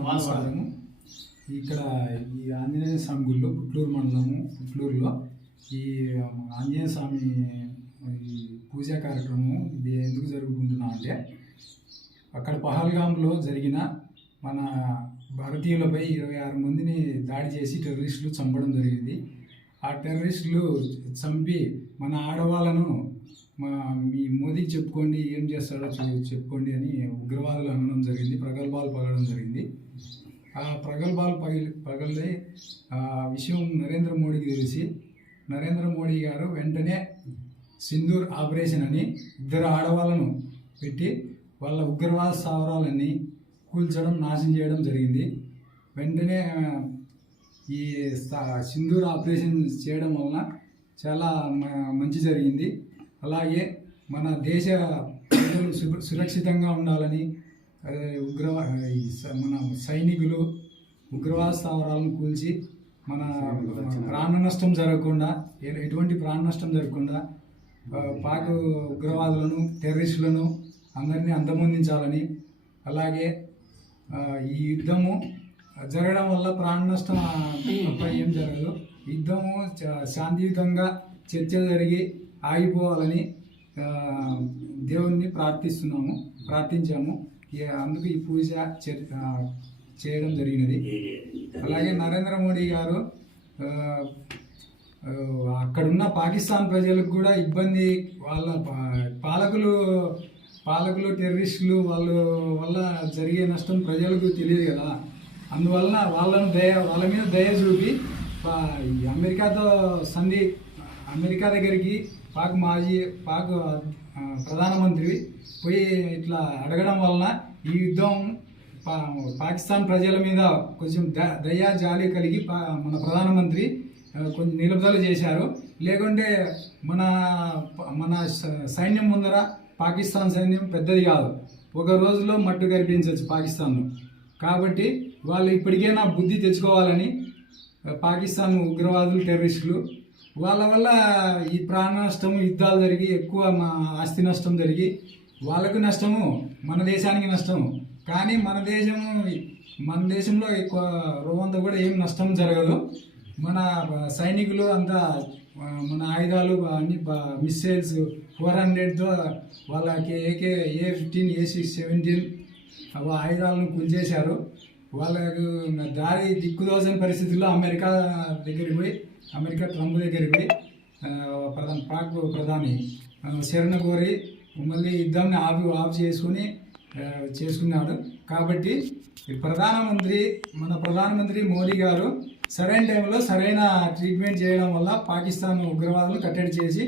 నమస్కారము. ఇక్కడ ఈ ఆంజనేయ స్వామి గుళ్ళు పుట్లూరు మండలము పుట్లూరులో ఈ ఆంజనేయ స్వామి ఈ పూజా కార్యక్రమం ఇది ఎందుకు జరుగుతుంటున్నాం అంటే అక్కడ పహల్గామ్లో జరిగిన మన భారతీయులపై 26 మందిని దాడి చేసి టెర్రరిస్టులు చంపడం జరిగింది. ఆ టెర్రరిస్టులు చంపి మన ఆడవాళ్ళను మీ మోదీకి చెప్పుకోండి, ఏం చేస్తాడో చెప్పుకోండి అని ఉగ్రవాదులు అనడం జరిగింది, ప్రగల్భాలు పగలడం జరిగింది. ఆ ప్రగల్భాలు పగలే విషయం నరేంద్ర మోడీకి తెలిసి నరేంద్ర మోడీ గారు వెంటనే సింధూర్ ఆపరేషన్ అని 2 ఆడవాళ్ళను పెట్టి వాళ్ళ ఉగ్రవాద స్థావరాలన్నీ కూల్చడం, నాశనం చేయడం జరిగింది. వెంటనే ఈ సింధూర్ ఆపరేషన్ చేయడం వలన చాలా మంచి జరిగింది. అలాగే మన దేశ ప్రజలు సురక్షితంగా ఉండాలని మన సైనికులు ఉగ్రవాద స్థావరాలను కూల్చి మన ప్రాణ నష్టం జరగకుండా, ఎటువంటి ప్రాణ నష్టం జరగకుండా పాక్ ఉగ్రవాదులను, టెర్రరిస్టులను అందరినీ అంతమొందించాలని, అలాగే ఈ యుద్ధము జరగడం వల్ల ప్రాణ నష్టం తప్ప ఏం జరగదు. యుద్ధము శాంతియుతంగా చర్చలు జరిగి ఆగిపోవాలని దేవుణ్ణి ప్రార్థించాము. అందుకు ఈ పూజ చేయడం జరిగినది. అలాగే నరేంద్ర మోడీ గారు అక్కడున్న పాకిస్తాన్ ప్రజలకు కూడా ఇబ్బంది, వాళ్ళ పాలకులు టెర్రరిస్టులు వల్ల జరిగే నష్టం ప్రజలకు తెలియదు కదా. అందువలన వాళ్ళ మీద దయ చూపి అమెరికా దగ్గరికి పాక్ ప్రధానమంత్రి పోయి ఇట్లా అడగడం వలన ఈ యుద్ధం పాకిస్తాన్ ప్రజల మీద కొంచెం దయా జాలి కలిగి మన ప్రధానమంత్రి కొంచెం నిలుపుదల చేశారు. లేకుంటే మన సైన్యం ముందర పాకిస్తాన్ సైన్యం పెద్దది కాదు, ఒక రోజులో మట్టు కనిపించవచ్చు పాకిస్తాన్ను. కాబట్టి వాళ్ళు ఇప్పటికైనా బుద్ధి తెచ్చుకోవాలని పాకిస్తాన్ ఉగ్రవాదులు, టెర్రరిస్టులు వాళ్ళ వల్ల ఈ ప్రాణ నష్టము, యుద్ధాలు జరిగి ఎక్కువ ఆస్తి నష్టం జరిగి వాళ్ళకు నష్టము, మన దేశానికి నష్టము. కానీ మన దేశంలో ఎక్కువ రోవంత కూడా ఏం నష్టం జరగదు. మన సైనికులు అంతా మన ఆయుధాలు అన్ని మిస్సైల్స్ 400తో వాళ్ళకి A-15, A-17 ఆయుధాలను కూల్చేశారు. వాళ్ళకు దారి దిక్కుదోచని పరిస్థితుల్లో అమెరికా ట్రంప్ దగ్గరికి పోయి పాక్ ప్రధాని శరణ కోరి మళ్ళీ యుద్ధాన్ని ఆఫ్ చేసుకున్నాడు. కాబట్టి మన ప్రధానమంత్రి మోడీ గారు సరైన టైంలో సరైన ట్రీట్మెంట్ చేయడం వల్ల పాకిస్తాన్ ఉగ్రవాదులు కట్టడి చేసి